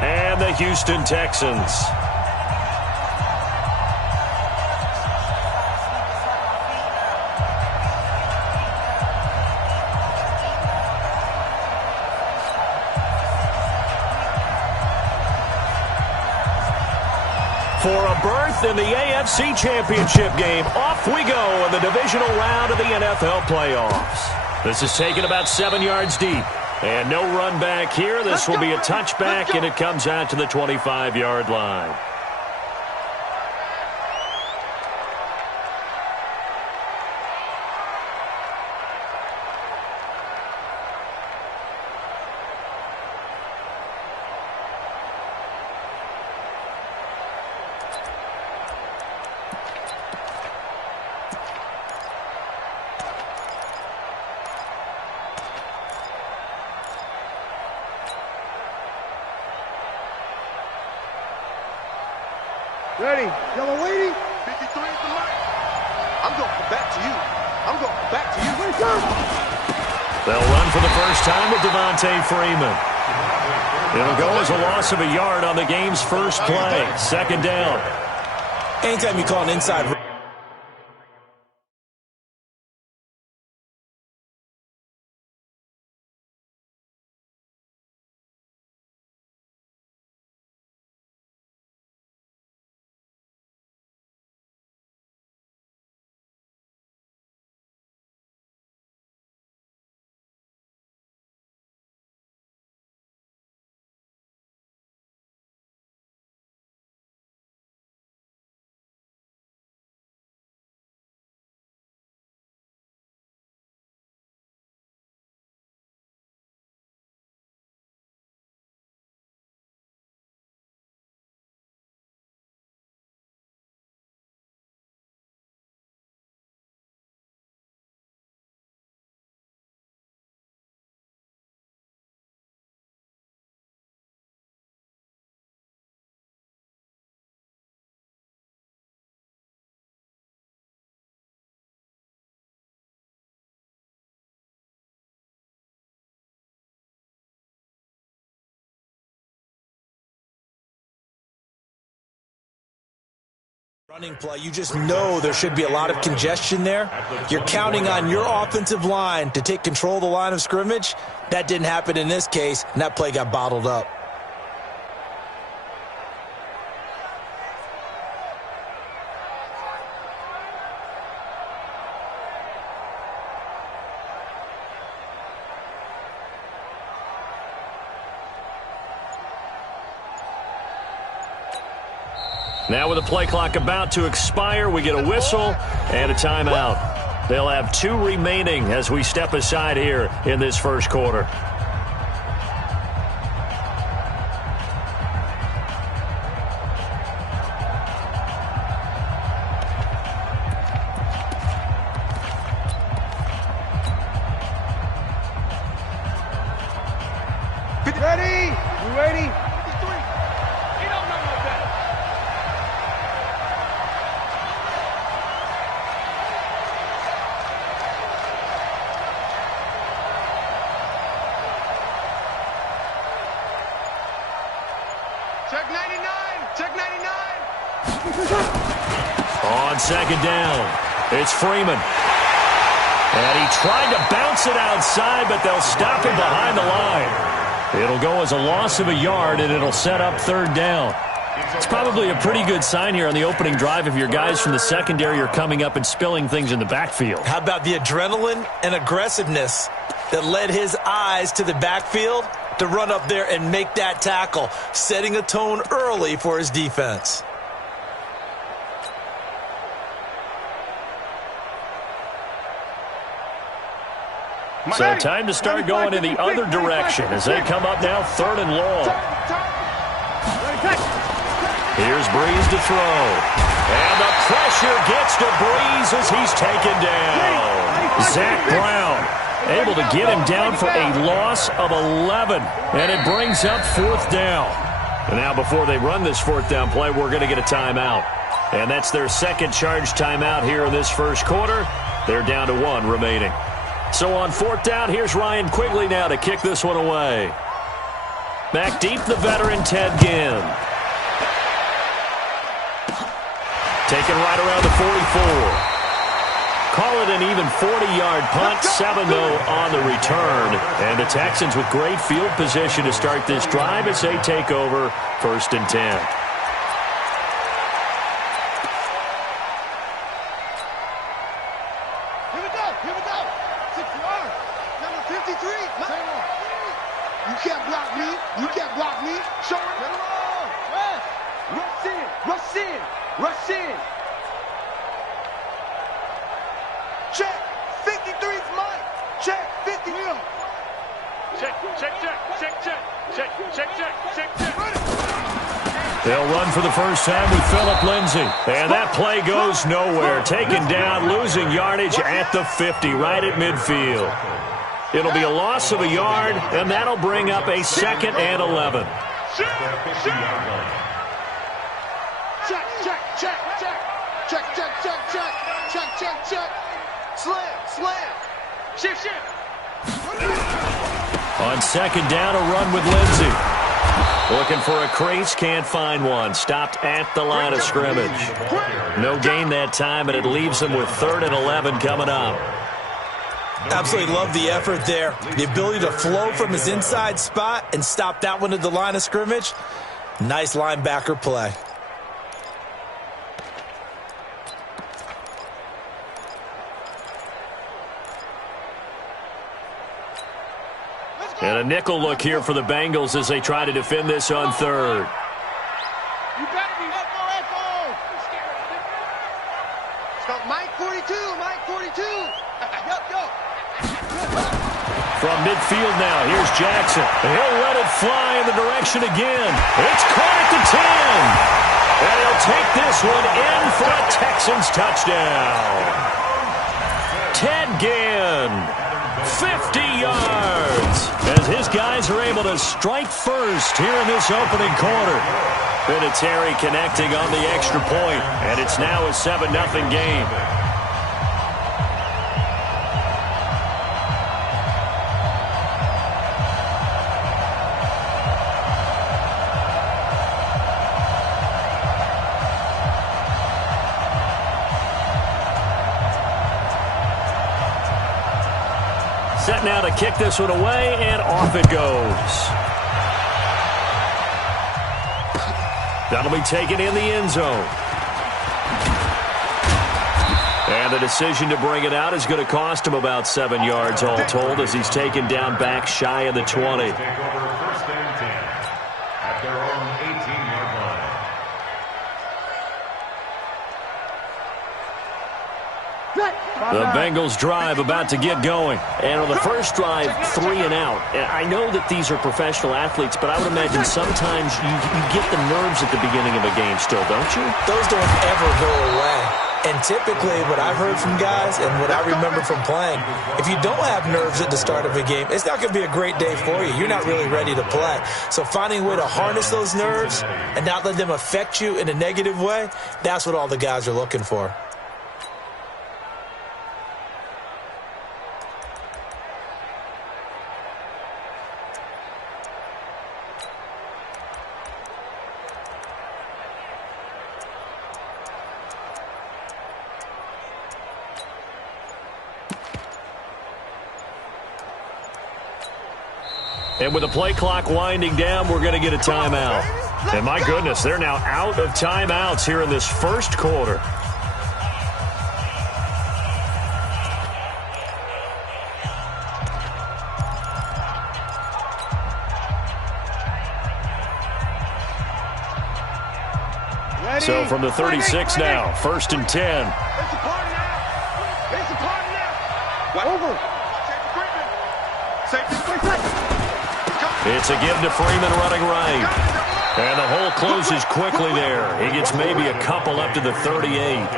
and the Houston Texans. For a berth in the AFC Championship game, off we go in the divisional round of the NFL playoffs. This is taken about 7 yards deep. And no run back here. This will be a touchback, and it comes out to the 25-yard line. Ready. Yellow waiting. 53 is the mic. I'm going back to you. I'm going back to you. They'll run for the first time with Devontae Freeman. It'll go as a loss of a yard on the game's first play. Second down. Anytime you call an inside... running play, you just know there should be a lot of congestion there. You're counting on your offensive line to take control of the line of scrimmage. That didn't happen in this case, and that play got bottled up. Now with the play clock about to expire, we get a whistle and a timeout. They'll have 2 remaining as we step aside here in this first quarter. Ready. You ready? Check 99. Check 99. On second down, it's Freeman. And he tried to bounce it outside, but they'll stop him behind the line. It'll go as a loss of a yard, and it'll set up third down. It's probably a pretty good sign here on the opening drive if your guys from the secondary are coming up and spilling things in the backfield. How about the adrenaline and aggressiveness that led his eyes to the backfield to run up there and make that tackle, setting a tone early for his defense. So time to start going in the other direction as they come up now third and long. Here's Breeze to throw. And the pressure gets to Breeze as he's taken down. Zach Brown able to get him down for a loss of 11. And it brings up fourth down. And now before they run this fourth down play, we're going to get a timeout. And that's their second charge timeout here in this first quarter. They're down to 1 remaining. So on fourth down, here's Ryan Quigley now to kick this one away. Back deep, the veteran Ted Ginn. Taken right around the 44. Call it an even 40-yard punt, 7-0 on the return. And the Texans with great field position to start this drive as they take over 1st and 10. Here we go. 6 yards. Number 53. You can't block me. Show it. Rush in. Check. 53's mine. Check. 50. Check. They'll run for the first time with Phillip Lindsay. And that play goes nowhere. Taken down, losing yardage at the 50, right at midfield. It'll be a loss of a yard, and that'll bring up a 2nd and 11. Check. Slam. Shift. On 2nd down, a run with Lindsay. Looking for a crease, can't find one. Stopped at the line of scrimmage. No gain that time, and it leaves them with 3rd and 11 coming up. Absolutely love the effort there. The ability to flow from his inside spot and stop that one at the line of scrimmage. Nice linebacker play. And a nickel look here for the Bengals as they try to defend this on 3rd. You better be echo. Stop Mike 42. Go. From midfield now, here's Jackson. He'll let it fly in the direction again. It's caught at the 10. And he'll take this one in for a Texans touchdown. Ted Ginn, 50 yards. As his guys are able to strike first here in this opening quarter. Vinatieri connecting on the extra point, and it's now a 7-0 game. Set now to kick this one away, and off it goes. That'll be taken in the end zone. And the decision to bring it out is going to cost him about 7 yards all told as he's taken down back shy of the 20. The Bengals drive about to get going. And on the first drive, 3 and out. And I know that these are professional athletes, but I would imagine sometimes you get the nerves at the beginning of a game still, don't you? Those don't ever go away. And typically what I've heard from guys and what I remember from playing, if you don't have nerves at the start of a game, it's not going to be a great day for you. You're not really ready to play. So finding a way to harness those nerves and not let them affect you in a negative way, that's what all the guys are looking for. And with the play clock winding down, we're going to get a timeout. And my goodness, they're now out of timeouts here in this first quarter. So from the 36 now, 1st and 10. It's a party now. Over. It's a give to Freeman running right. And the hole closes quickly there. He gets maybe a couple up to the 38.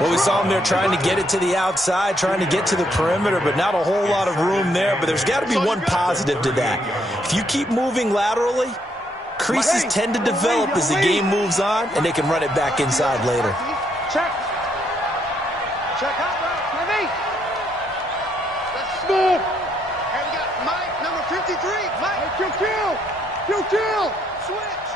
Well, we saw him there trying to get it to the outside, trying to get to the perimeter, but not a whole lot of room there. But there's got to be one positive to that. If you keep moving laterally, creases tend to develop as the game moves on, and they can run it back inside later. Check out, Let's move. And we got Mike, number 53. Mike. Kill! Switch!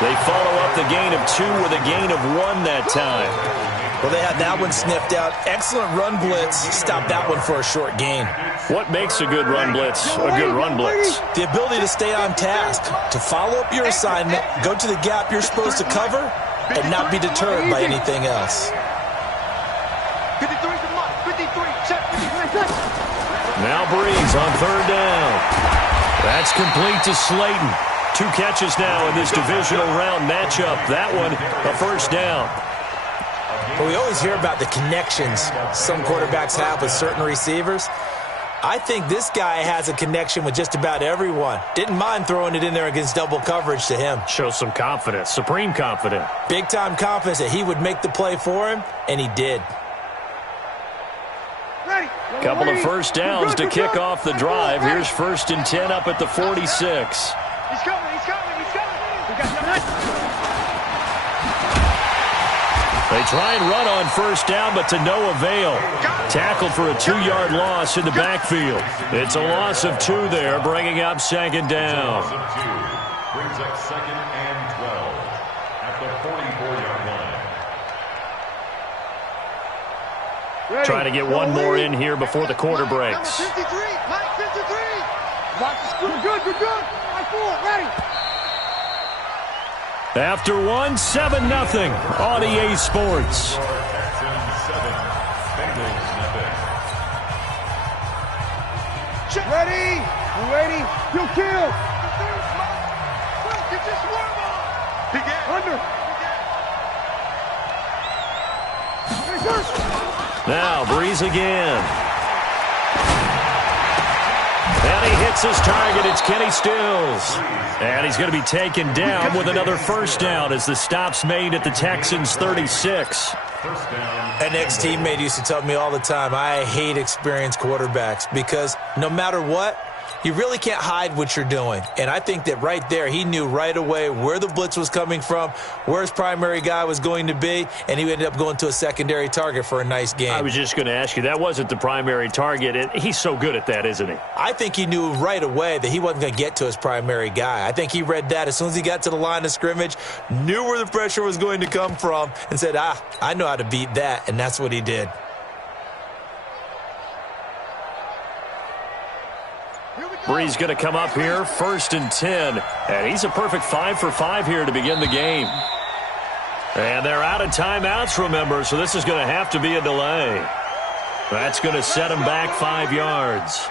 They follow up the gain of 2 with a gain of 1 that time. Well, they had that one sniffed out. Excellent run blitz. Stopped that one for a short gain. What makes a good run blitz a good run blitz? The ability to stay on task, to follow up your assignment, go to the gap you're supposed to cover, and not be deterred by anything else. 53's the mark. 53. Check. Now Breeze on 3rd down. That's complete to Slayton. 2 catches now in this divisional round matchup. That one, a 1st down. Well, we always hear about the connections some quarterbacks have with certain receivers. I think this guy has a connection with just about everyone. Didn't mind throwing it in there against double coverage to him. Shows some confidence, supreme confidence. Big-time confidence that he would make the play for him, and he did. Couple of 1st downs to kick off the drive. Here's 1st and 10 up at the 46. He's coming! They try and run on 1st down, but to no avail. Tackled for a 2-yard loss in the backfield. It's a loss of 2 there, bringing up 2nd down. Brings up 2nd and 12 at the 44-yard line. Trying to get one more in here before the quarter breaks. 53! Mike 53! Good! Mike 4, ready! After 1, 7-0 on EA Sports. Ready! I'm waiting. You kill! Under! Now Breeze again. And he hits his target. It's Kenny Stills. And he's going to be taken down with another 1st down as the stop's made at the Texans' 36. An ex-teammate used to tell me all the time, I hate experienced quarterbacks because no matter what, you really can't hide what you're doing. And I think that right there, he knew right away where the blitz was coming from, where his primary guy was going to be, and he ended up going to a secondary target for a nice game. I was just going to ask you, that wasn't the primary target. And he's so good at that, isn't he? I think he knew right away that he wasn't going to get to his primary guy. I think he read that as soon as he got to the line of scrimmage, knew where the pressure was going to come from, and said, I know how to beat that, and that's what he did. Breeze going to come up here, 1st and 10. And he's a perfect 5 for 5 here to begin the game. And they're out of timeouts, remember, so this is going to have to be a delay. That's going to set him back 5 yards.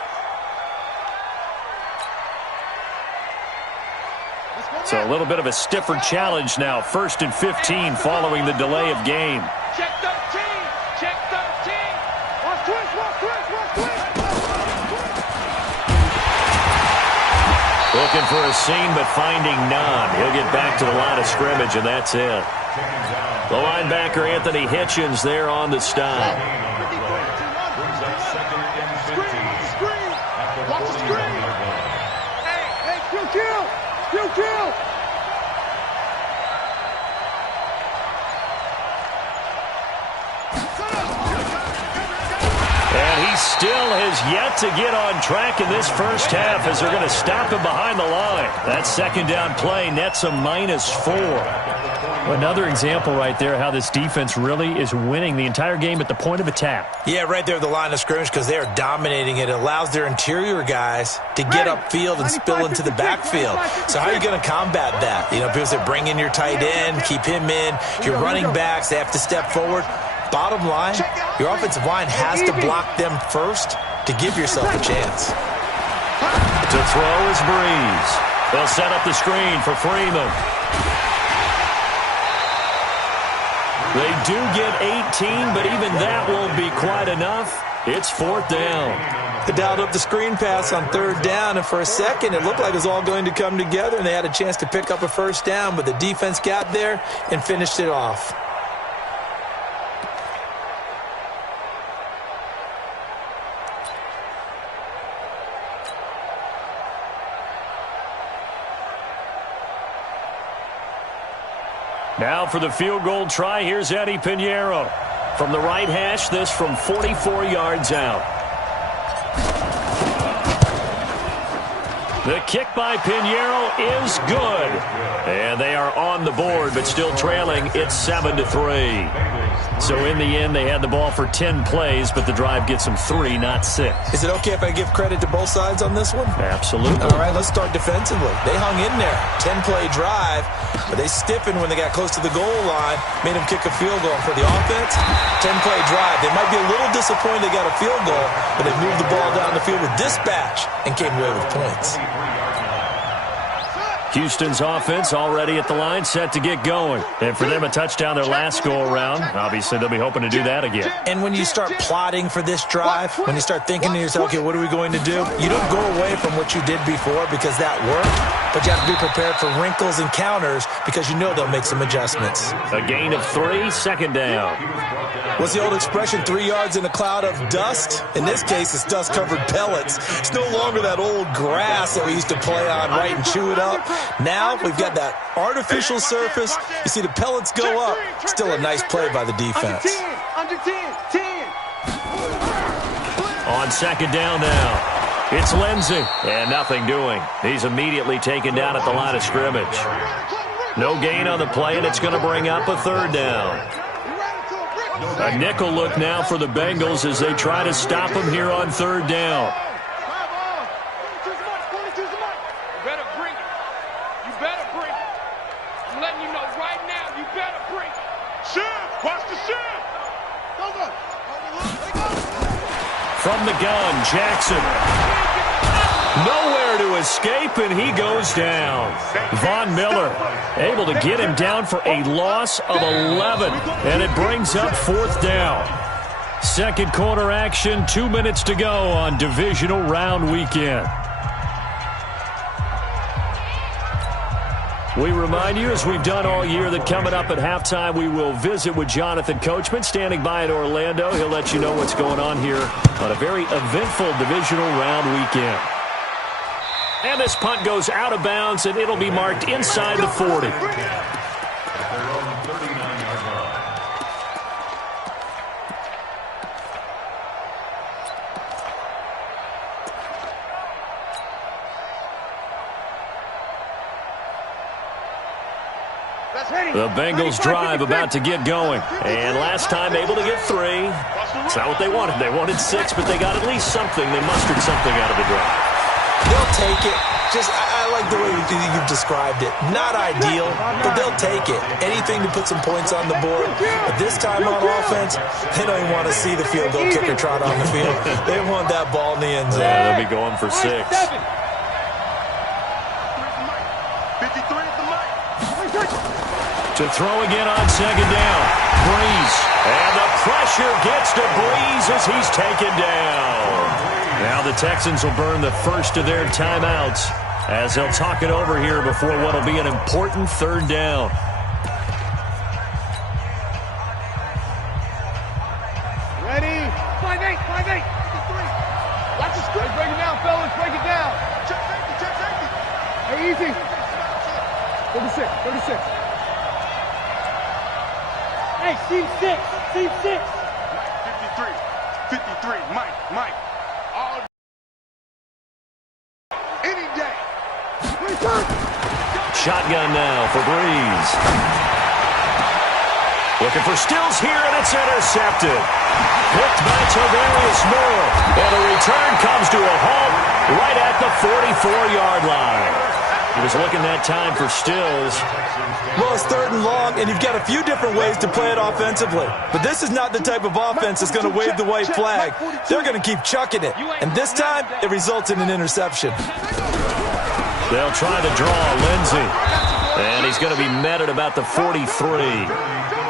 So a little bit of a stiffer challenge now. 1st and 15 following the delay of game. Check 13! Check 13! Watch twist! Looking for a seam, but finding none. He'll get back to the line of scrimmage, and that's it. The linebacker, Anthony Hitchens, there on the stop. You kill! And he still has yet to get on track in this 1st half as they're going to stop him behind the line. That 2nd down play nets a -4. Another example right there how this defense really is winning the entire game at the point of attack. Yeah, right there at the line of scrimmage because they are dominating it. It allows their interior guys to get upfield and spill into the backfield. So how are you going to combat that? You know, people say bring in your tight end, keep him in. Your running backs, they have to step forward. Bottom line, your offensive line has to block them first to give yourself a chance. To throw is Breeze. They'll set up the screen for Freeman. They do get 18, but even that won't be quite enough. It's 4th down. They dialed up the screen pass on 3rd down, and for a second it looked like it was all going to come together, and they had a chance to pick up a 1st down, but the defense got there and finished it off. Now for the field goal try, here's Eddie Pinheiro. From the right hash, this from 44 yards out. The kick by Pinheiro is good. And they are on the board, but still trailing. It's 7-3. So in the end, they had the ball for 10 plays, but the drive gets them 3, not 6. Is it okay if I give credit to both sides on this one? Absolutely. All right, let's start defensively. They hung in there. 10-play drive, but they stiffened when they got close to the goal line, made them kick a field goal. For the offense, 10-play drive. They might be a little disappointed they got a field goal, but they moved the ball down the field with dispatch and came away with points. Houston's offense already at the line, set to get going. And for them, a touchdown their last go-around. Obviously, they'll be hoping to do that again. And when you start plotting for this drive, when you start thinking to yourself, okay, what are we going to do? You don't go away from what you did before because that worked, but you have to be prepared for wrinkles and counters because you know they'll make some adjustments. A gain of 3, second down. What's the old expression, 3 yards in a cloud of dust? In this case, it's dust-covered pellets. It's no longer that old grass that we used to play on, right, and chew it up. Now we've got that artificial surface. You see the pellets go up. Still a nice play by the defense. Under 10. On second down now, it's Lindsey. And nothing doing. He's immediately taken down at the line of scrimmage. No gain on the play, and it's going to bring up a third down. A nickel look now for the Bengals as they try to stop him here on third down. From the gun, Jackson. Nowhere to escape, and he goes down. Von Miller able to get him down for a loss of 11, and it brings up fourth down. Second quarter action, 2 minutes to go on divisional round weekend. We remind you, as we've done all year, that coming up at halftime, we will visit with Jonathan Coachman, standing by in Orlando. He'll let you know what's going on here on a very eventful divisional round weekend. And this punt goes out of bounds, and it'll be marked inside the 40. The Bengals drive about to get going. And last time able to get 3. It's not what they wanted. They wanted 6, but they got at least something. They mustered something out of the drive. They'll take it. I like the way you've described it. Not ideal, but they'll take it. Anything to put some points on the board. But this time on offense, they don't even want to see the field goal kicker trot on the field. They want that ball in the end zone. Yeah, they'll be going for 6. To throw again on second down. Breeze. And the pressure gets to Breeze as he's taken down. Now the Texans will burn the first of their timeouts as they'll talk it over here before what will be an important third down. Ready? 5-8. 5-8. Watch the script. Break it down, fellas. Break it down. Check safety. Hey, easy. 36. Hey, team 6. 53. Mike. All any day. Shotgun now for Breeze. Looking for Stills here, and it's intercepted. Picked by Tavarius Moore. And the return comes to a halt right at the 44-yard line. He was looking that time for Stills. Well, it's third and long, and you've got a few different ways to play it offensively. But this is not the type of offense that's going to wave the white flag. They're going to keep chucking it. And this time, it results in an interception. They'll try to draw Lindsey. And he's going to be met at about the 43.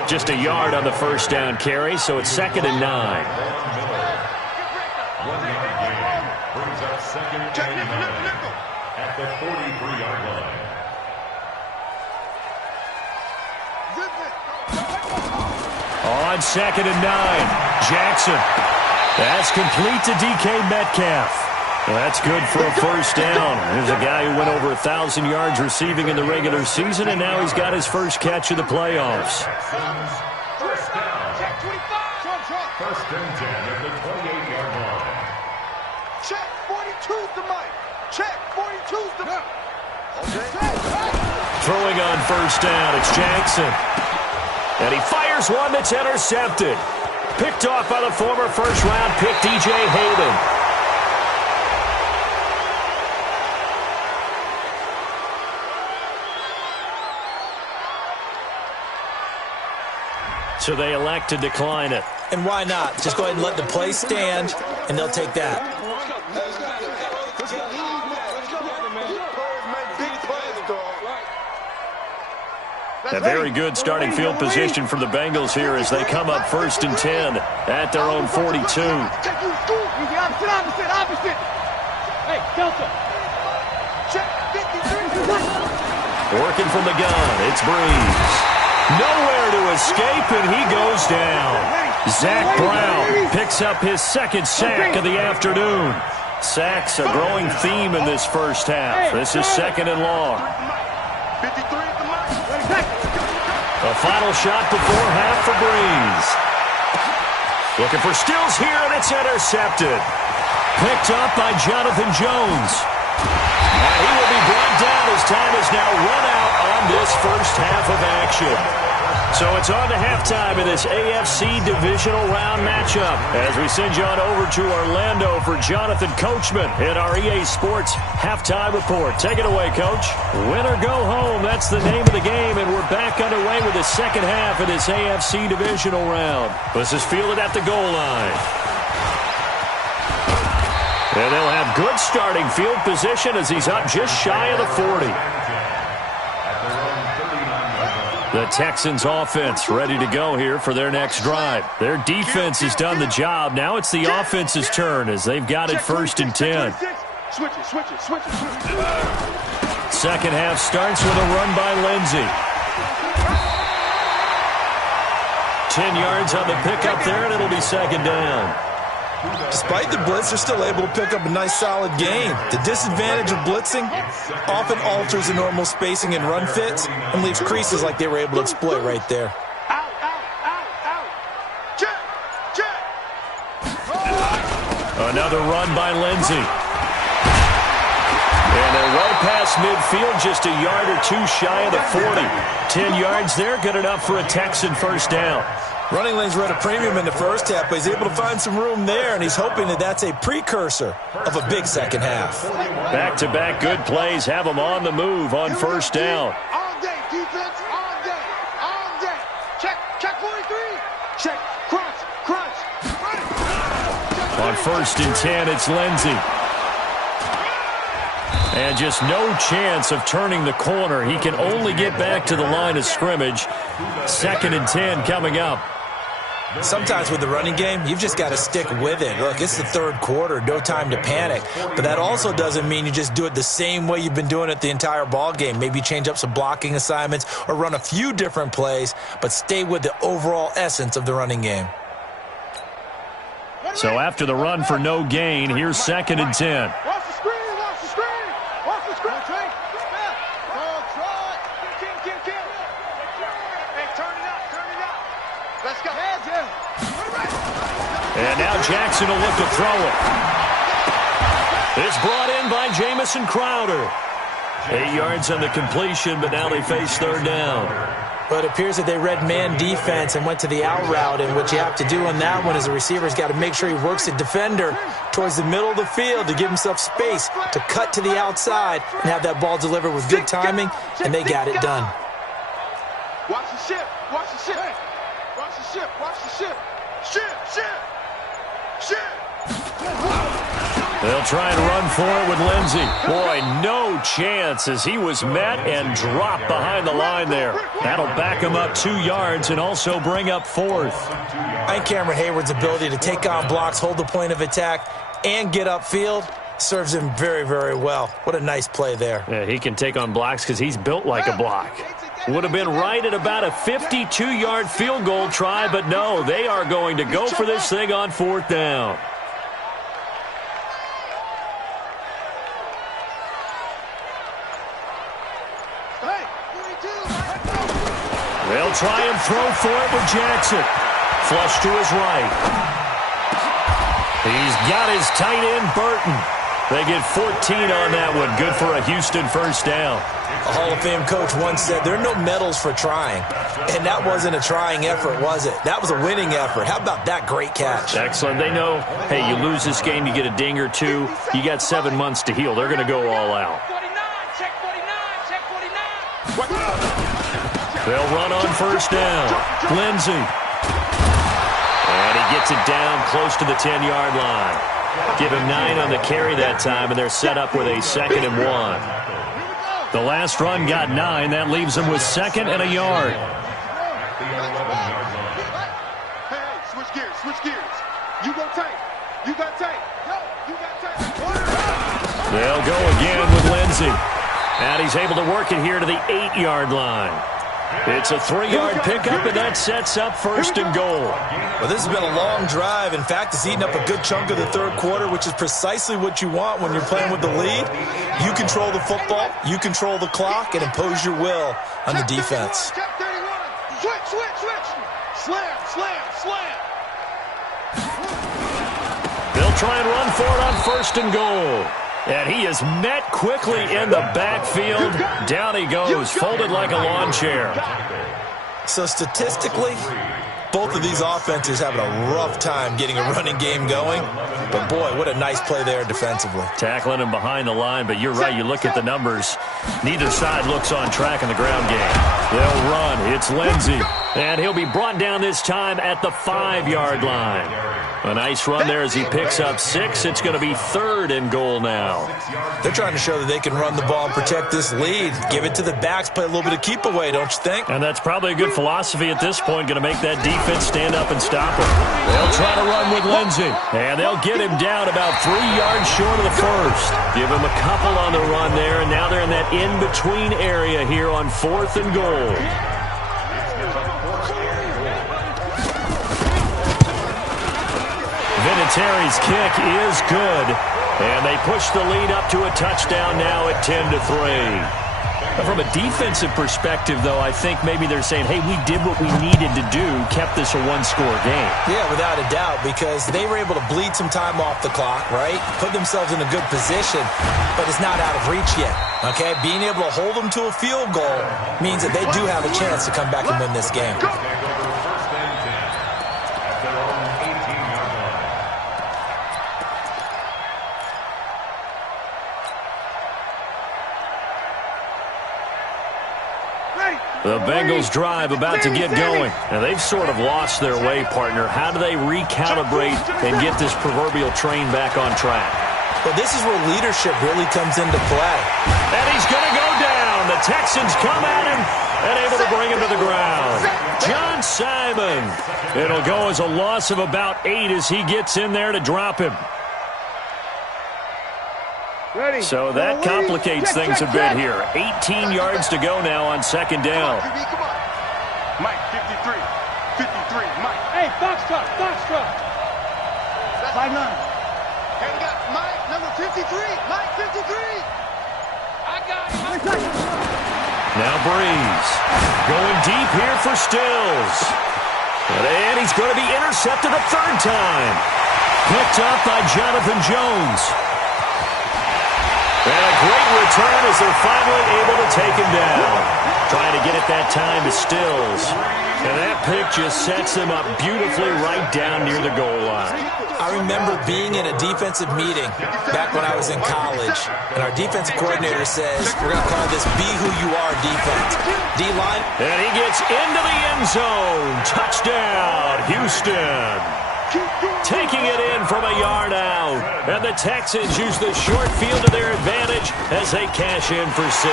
Just a yard on the first down carry, so it's 2nd and 9. Brings up 2nd and 9 at the 43-yard line. On 2nd and 9, Jackson. That's complete to DK Metcalf. Well, that's good for a first down. There's a guy who went over 1,000 yards receiving in the regular season, and now he's got his first catch of the playoffs. First and 10 at the 28-yard line. Check, 42's the mic. Check, 42's the mic. Throwing on first down, it's Jackson. And he fires one that's intercepted. Picked off by the former first-round pick, DJ Hayden. So they elect to decline it. And why not? Just go ahead and let the play stand, and they'll take that. A very good starting field position for the Bengals here as they come up first and 10 at their own 42. Opposite. Hey, Delta. Check, 53. Working from the gun, it's Breeze. Nowhere to escape, and he goes down. Zach Brown picks up his second sack of the afternoon. Sacks a growing theme in this first half. This is second and long. 53 at the mic. A final shot before half for Breeze. Looking for Stills here, and it's intercepted. Picked up by Jonathan Jones. And he will be brought down as time is now run out on this first half of action. So it's on to halftime in this AFC divisional round matchup as we send you on over to Orlando for Jonathan Coachman in our EA Sports halftime report. Take it away, Coach. Win or go home, that's the name of the game, and we're back underway with the second half of this AFC divisional round. This is fielded at the goal line. And they'll have good starting field position as he's up just shy of the 40. The Texans offense ready to go here for their next drive. Their defense has done the job. Now it's the offense's turn as they've got it first and 10. Switch it. Second half starts with a run by Lindsey. 10 yards on the pickup there, and it'll be second down. Despite the blitz, they're still able to pick up a nice, solid gain. The disadvantage of blitzing often alters the normal spacing and run fits and leaves creases like they were able to exploit right there. Out. Check. Another run by Lindsey. And they're right past midfield, just a yard or two shy of the 40. 10 yards there, good enough for a Texan first down. Running lanes were at a premium in the first half, but he's able to find some room there, and he's hoping that that's a precursor of a big second half. Back-to-back good plays have him on the move on first down. All day, defense, all day. Check 43. Check, crunch. On first and 10, it's Lindsey. And just no chance of turning the corner. He can only get back to the line of scrimmage. Second and 10 coming up. Sometimes with the running game, you've just got to stick with it. Look, it's the third quarter, no time to panic. But that also doesn't mean you just do it the same way you've been doing it the entire ball game. Maybe change up some blocking assignments or run a few different plays, but stay with the overall essence of the running game. So after the run for no gain, here's second and 10. Watch the screen. Hey, turn it up. Let's go. And now Jackson will look to throw it. It's brought in by Jamison Crowder. 8 yards on the completion, but now they face third down. But it appears that they read man defense and went to the out route, and what you have to do on that one is the receiver's got to make sure he works the defender towards the middle of the field to give himself space to cut to the outside and have that ball delivered with good timing, and they got it done. Watch the ship. They'll try and run for it with Lindsey. Boy, no chance as he was met and dropped behind the line there. That'll back him up 2 yards and also bring up fourth. I think Cameron Hayward's ability to take on blocks, hold the point of attack, and get upfield serves him very, very well. What a nice play there. Yeah, he can take on blocks because he's built like a block. Would have been right at about a 52-yard field goal try, but no, they are going to go for this thing on fourth down. They'll try and throw for it with Jackson. Flush to his right. He's got his tight end, Burton. They get 14 on that one. Good for a Houston first down. A Hall of Fame coach once said there are no medals for trying. And that wasn't a trying effort, was it? That was a winning effort. How about that great catch? Excellent. They know, hey, you lose this game, you get a ding or two. You got 7 months to heal. They're going to go all out. 49, check 49, check 49. They'll run on first down. Lindsey. And he gets it down close to the 10-yard line. Give him 9 on the carry that time, and they're set up with a 2nd and 1. The last run got 9. That leaves them with 2nd and a yard. Hey, switch gears, switch gears. You go tight. You got tight. You got tight. They'll go again with Lindsey. And he's able to work it here to the 8-yard line. It's a 3-yard pickup, and that sets up 1st and goal. Well, this has been a long drive. In fact, it's eaten up a good chunk of the third quarter, which is precisely what you want when you're playing with the lead. You control the football, you control the clock, and impose your will on the defense. Check 31. Switch, switch, switch. Slam, slam, slam. They'll try and run for it on 1st and goal. And he is met quickly in the backfield. Down he goes, folded like a lawn chair. So statistically, both of these offenses having a rough time getting a running game going. But, boy, what a nice play there defensively. Tackling him behind the line, but you're right. You look at the numbers. Neither side looks on track in the ground game. They'll run. It's Lindsey. And he'll be brought down this time at the 5-yard line. A nice run there as he picks up 6. It's going to be 3rd and goal now. They're trying to show that they can run the ball and protect this lead. Give it to the backs, play a little bit of keep away, don't you think? And that's probably a good philosophy at this point, going to make that defense stand up and stop him. They'll try to run with Lindsey. And they'll get him down about 3 yards short of the 1st. Give him a couple on the run there, and now they're in that in-between area here on 4th and goal. Vinatieri's kick is good, and they push the lead up to a touchdown now at 10-3. From a defensive perspective, though, I think maybe they're saying, hey, we did what we needed to do, kept this a one-score game. Yeah, without a doubt, because they were able to bleed some time off the clock, right? Put themselves in a good position, but it's not out of reach yet, okay? Being able to hold them to a field goal means that they do have a chance to come back and win this game. The Bengals drive about to get going. And they've sort of lost their way, partner. How do they recalibrate and get this proverbial train back on track? Well, this is where leadership really comes into play. And he's going to go down. The Texans come at him and able to bring him to the ground. John Simon. It'll go as a loss of about 8 as he gets in there to drop him. Ready. So that complicates things a bit here. 18 yards to go now on 2nd down. Mike, 53. 53, Mike. Hey, Foxtrot, Foxtrot. 5'9". Hey, we got Mike, number 53. Mike, 53. I got it. Now Breeze. Going deep here for Stills. And he's going to be intercepted a 3rd time. Picked up by Jonathan Jones. And a great return as they're finally able to take him down. Trying to get it that time to Stills. And that pick just sets them up beautifully right down near the goal line. I remember being in a defensive meeting back when I was in college, and our defensive coordinator says, we're going to call this Be Who You Are defense. D-line. And he gets into the end zone. Touchdown, Houston. Taking it in from a yard out. And the Texans use the short field to their advantage as they cash in for 6.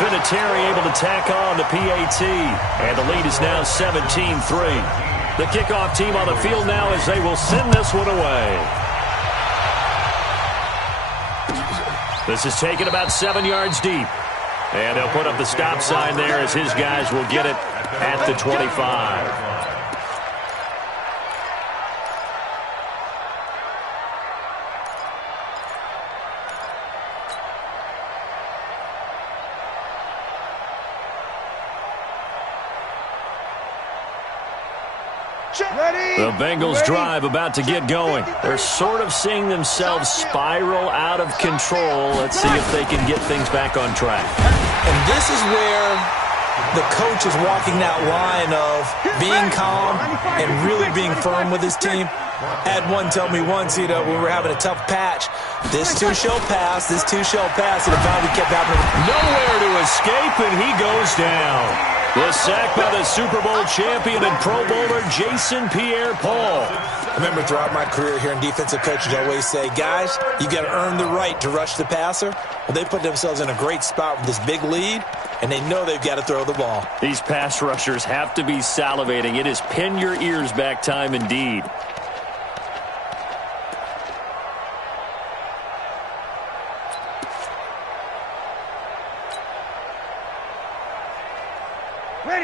Vinatieri able to tack on the PAT. And the lead is now 17-3. The kickoff team on the field now as they will send this one away. This is taken about 7 yards deep. And they'll put up the stop sign there as his guys will get it at the 25. The Bengals drive about to get going. They're sort of seeing themselves spiral out of control. Let's see if they can get things back on track. And this is where the coach is walking that line of being calm and really being firm with his team. I had one tell me once, when we were having a tough patch, this too shall pass, this too shall pass, and it finally kept happening. Nowhere to escape, and he goes down. The sack by the Super Bowl champion and Pro Bowler Jason Pierre-Paul. I remember throughout my career hearing defensive coaches always say, guys, you got to earn the right to rush the passer. Well, they put themselves in a great spot with this big lead, and they know they've got to throw the ball. These pass rushers have to be salivating. It is pin your ears back time indeed.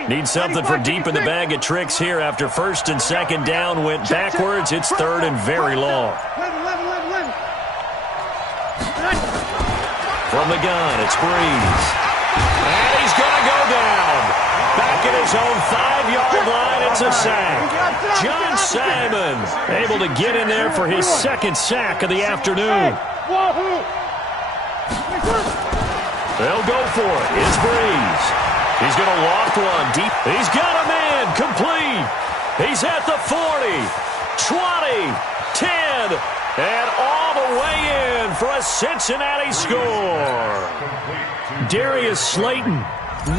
Need something for deep in the bag of tricks here after first and second down went backwards. It's third and very long. From the gun, it's Breeze. And he's going to go down. Back at his own 5-yard line, it's a sack. John Simon able to get in there for his second sack of the afternoon. They'll go for it. It's Breeze. He's going to loft one deep. He's got a man complete. He's at the 40, 20, 10, and all the way in for a Cincinnati score. Darius Slayton,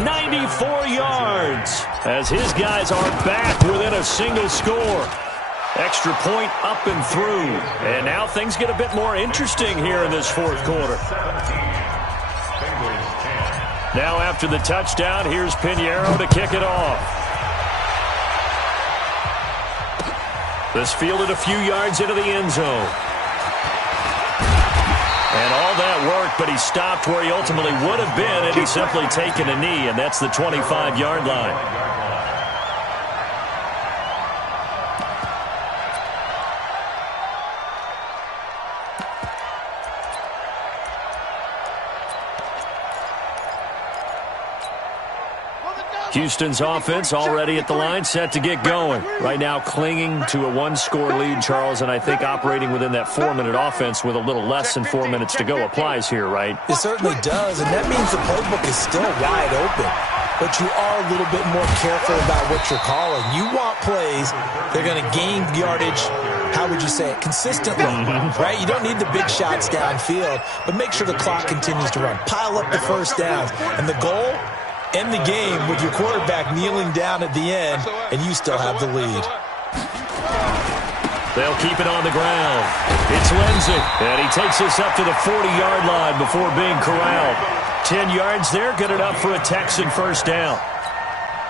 94 yards, as his guys are back within a single score. Extra point up and through. And now things get a bit more interesting here in this fourth quarter. Now after the touchdown, here's Pinheiro to kick it off. This fielded a few yards into the end zone. And all that work, but he stopped where he ultimately would have been had he simply taken a knee, and that's the 25-yard line. Houston's offense already at the line, set to get going. Right now clinging to a one-score lead, Charles, and I think operating within that 4-minute offense with a little less than 4 minutes to go applies here, right? It certainly does, and that means the playbook is still wide open. But you are a little bit more careful about what you're calling. You want plays that are going to gain yardage, how would you say it, consistently, right? You don't need the big shots downfield, but make sure the clock continues to run. Pile up the first downs, and the goal, end the game with your quarterback kneeling down at the end, and you still have the lead. They'll keep it on the ground. It's Lindsey, and he takes us up to the 40-yard line before being corralled. 10 yards there, good enough for a Texan first down.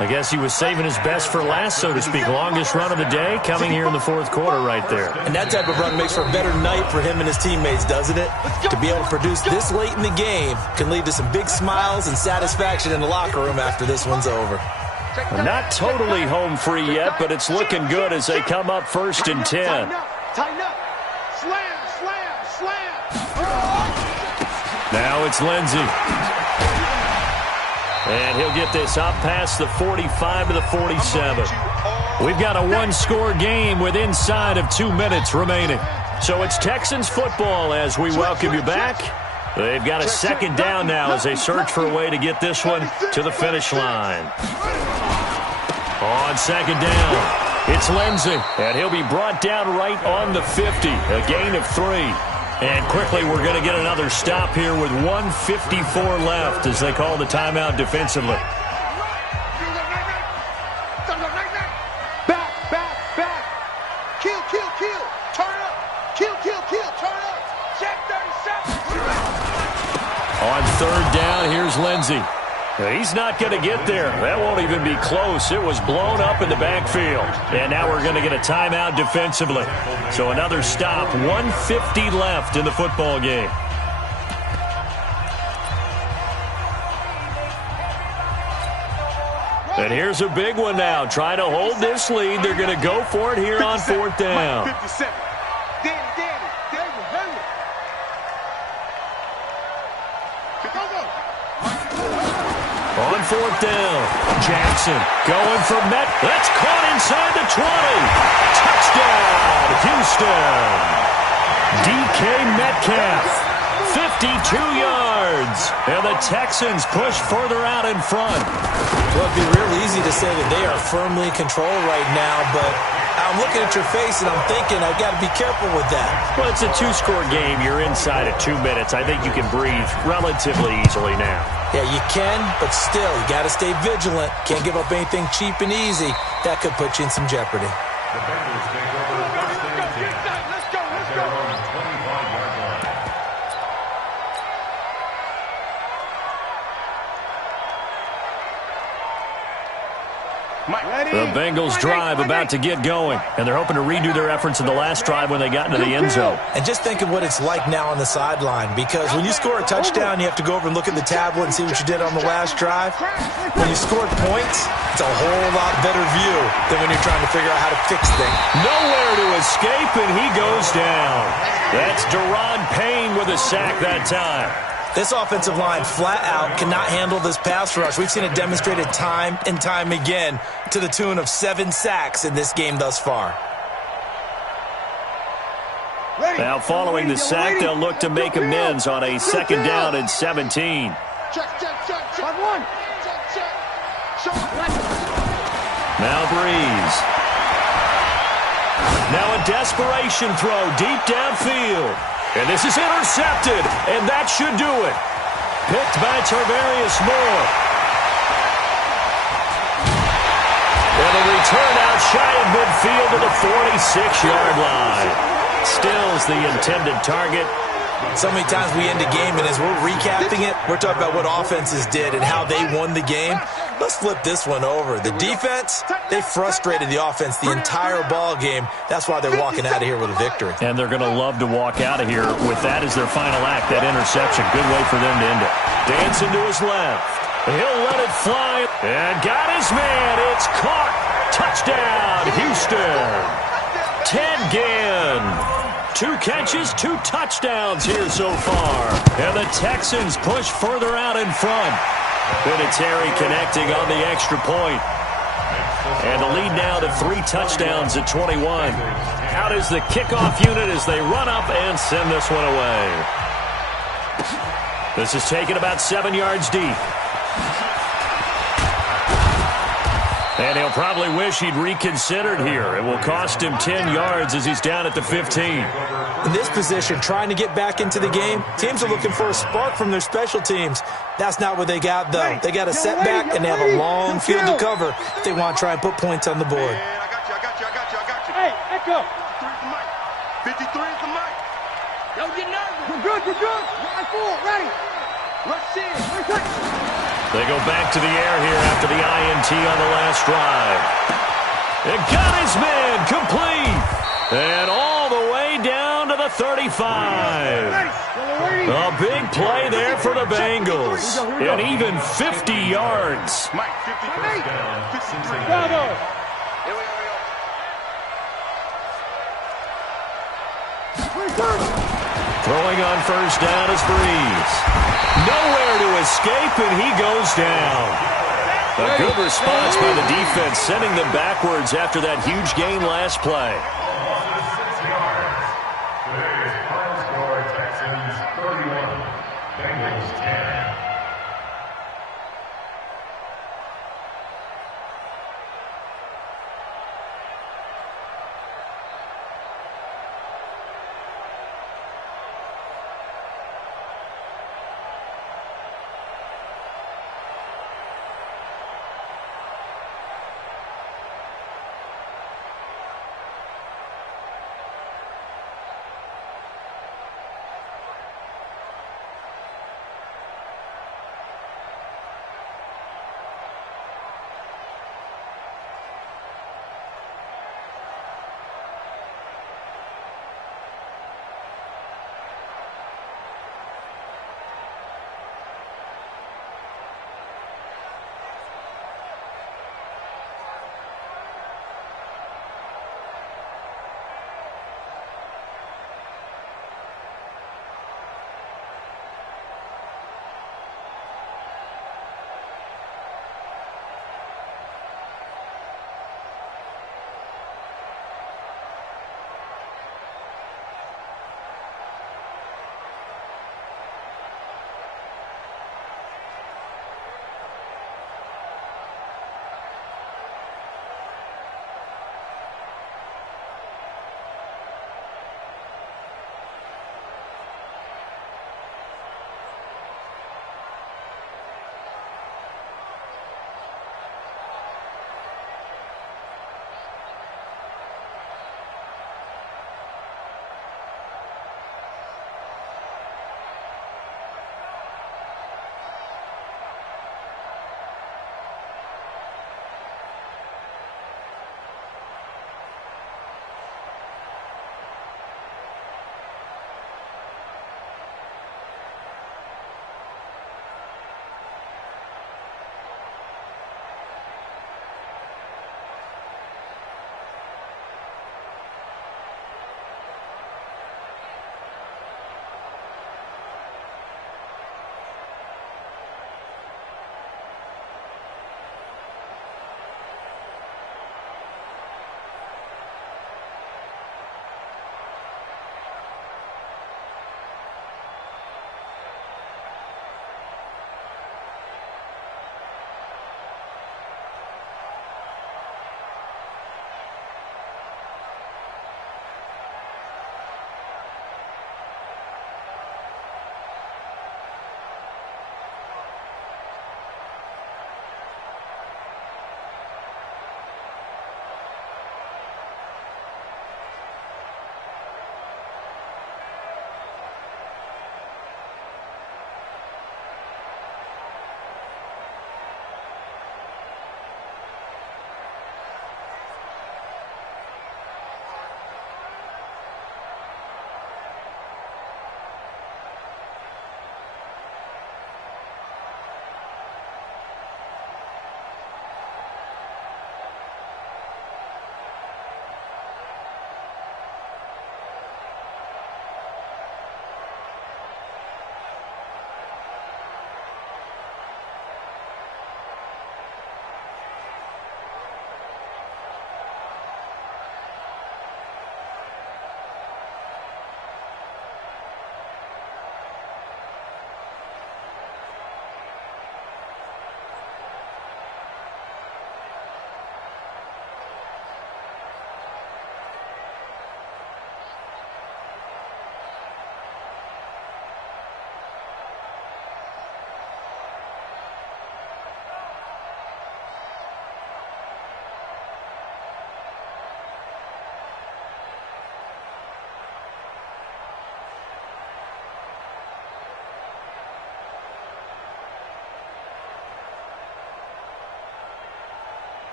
I guess he was saving his best for last, so to speak. Longest run of the day coming here in the fourth quarter right there. And that type of run makes for a better night for him and his teammates, doesn't it? To be able to produce this late in the game can lead to some big smiles and satisfaction in the locker room after this one's over. Not totally home free yet, but it's looking good as they come up first and 10. Tighten up. Slam, slam, slam. Now it's Lindsey. And he'll get this up past the 45 to the 47. We've got a one-score game with inside of 2 minutes remaining. So it's Texans football as we welcome you back. They've got a second down now as they search for a way to get this one to the finish line. On second down, it's Lindsey, and he'll be brought down right on the 50, a gain of 3. And quickly, we're going to get another stop here with 1:54 left as they call the timeout defensively. Back. Kill. Turn up. Kill. Turn up. Check 37. On third down, here's Lindsey. He's not going to get there. That won't even be close. It was blown up in the backfield. And now we're going to get a timeout defensively. So another stop. 1:50 left in the football game. And here's a big one now. Trying to hold this lead. They're going to go for it here on fourth down. 57. Danny. On fourth down, Jackson going for Met. That's caught inside the 20. Touchdown, Houston. DK Metcalf, 52 yards. And the Texans push further out in front. Well, it'd be real easy to say that they are firmly in control right now, but I'm looking at your face and I'm thinking I've got to be careful with that. Well, it's a two-score game. You're inside at 2 minutes. I think you can breathe relatively easily now. Yeah, you can, but still, you got to stay vigilant. Can't give up anything cheap and easy. That could put you in some jeopardy. The Bengals take over first and 10. Let's go. At their own 25-yard line. The Bengals drive about to get going, and they're hoping to redo their efforts in the last drive when they got into the end zone. And just think of what it's like now on the sideline, because when you score a touchdown, you have to go over and look at the tablet and see what you did on the last drive. When you scored points, it's a whole lot better view than when you're trying to figure out how to fix things. Nowhere to escape, and he goes down. That's Deron Payne with a sack that time. This offensive line flat out cannot handle this pass rush. We've seen it demonstrated time and time again to the tune of 7 sacks in this game thus far. Now following the sack, they'll look to make amends on a second down and 17. Check. One. Now Breeze. Now a desperation throw deep downfield. And this is intercepted, and that should do it. Picked by Tarvarius Moore. And a return out shy of midfield to the 46-yard line. Still's the intended target. So many times we end a game, and as we're recapping it, we're talking about what offenses did and how they won the game. Let's flip this one over. The defense, they frustrated the offense the entire ball game. That's why they're walking out of here with a victory. And they're going to love to walk out of here with that as their final act, that interception. Good way for them to end it. Dancing to his left. He'll let it fly. And got his man. It's caught. Touchdown, Houston. Ted Ginn. 2 catches, 2 touchdowns here so far. And the Texans push further out in front. Vinatieri connecting on the extra point. And the lead now to 3 touchdowns at 21. Out is the kickoff unit as they run up and send this one away. This is taken about 7 yards deep. And he'll probably wish he'd reconsidered here. It will cost him 10 yards as he's down at the 15. In this position, trying to get back into the game, teams are looking for a spark from their special teams. That's not what they got, though. They got a setback, and they have a long field to cover if they want to try and put points on the board. I got you. Hey, Echo. 53 is the mic. Don't get nervous. You're good. Line full. Ready. Let's see it. They go back to the air here after the INT on the last drive. It got his man complete. And all the way down to the 35. A big play there for the Bengals. And even 50 yards. Mike, 50 down. 53. Bravo. Throwing on first down is Breeze. Nowhere to escape, and he goes down. A good response by the defense, sending them backwards after that huge gain last play. 6 yards. Today's final score, Texans 31, Bengals 10.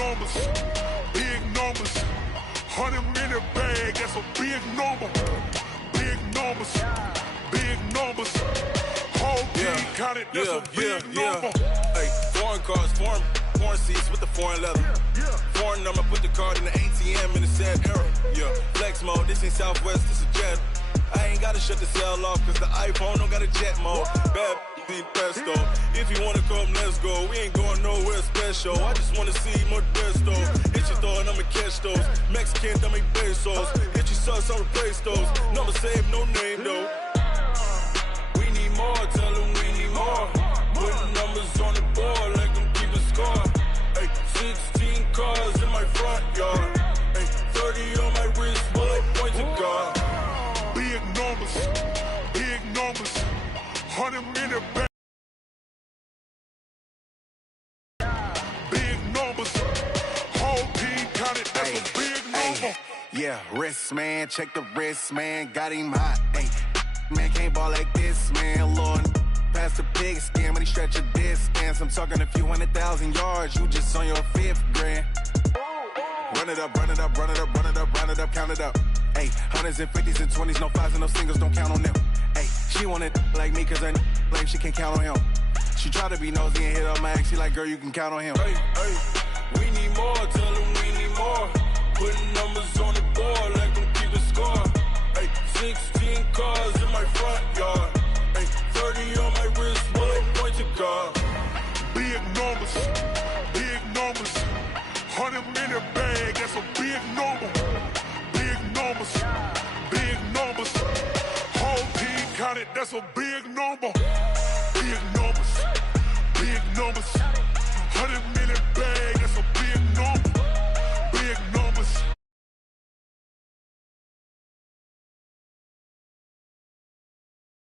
numbers, big numbers. 100 in the bag, that's a big number. Big numbers, big numbers. Whole team counted, that's a big number. Hey, foreign cars, foreign seats with the foreign leather. Foreign number, put the card in the ATM in the sad era. Yeah, flex mode, this ain't Southwest, this a jet. I ain't gotta shut the cell off, cause the iPhone don't got a jet mode. Bad be presto. If you wanna come, let's go. We ain't going nowhere special. I just wanna see more presto. Hit your throw and I'ma catch those. Mexican, dummy pesos. Hit your sauce, I'll replace those. Number save, no name though. We need more, tell them we need more. Putting numbers on the board like I'm keeping score. Hey, 16 cars in my front yard. Hey, 30 on my wrist, bullet point to God. Big numbers, big numbers. 100 in the back. Big numbers. Whole team counted, that's a big number. Yeah, wrist man, check the wrist man, got him hot. Ay, man can't ball like this, man. Lord, past the pig skin, but he stretch a distance. I'm talking a few 100,000 yards, you just on your 5th grand. Run it up, run it up, run it up, run it up, run it up, count it up. Ay, 100s and 50s and 20s, no 5s and no singles, don't count on them. Ay, she want it like me, cause her like she can count on him. She try to be nosy and hit up my ex, she like, girl, you can count on him. Hey, hey, we need more, tell them we need more. Putting numbers on the board like I'm keeping score. Hey, 16 cars in my front yard. Hey, 30 on my wrist, bullet point to God. Big numbers, big numbers. 100 in the bag, that's a big number. Big numbers, big numbers. Whole team counted, that's a big number. Big numbers.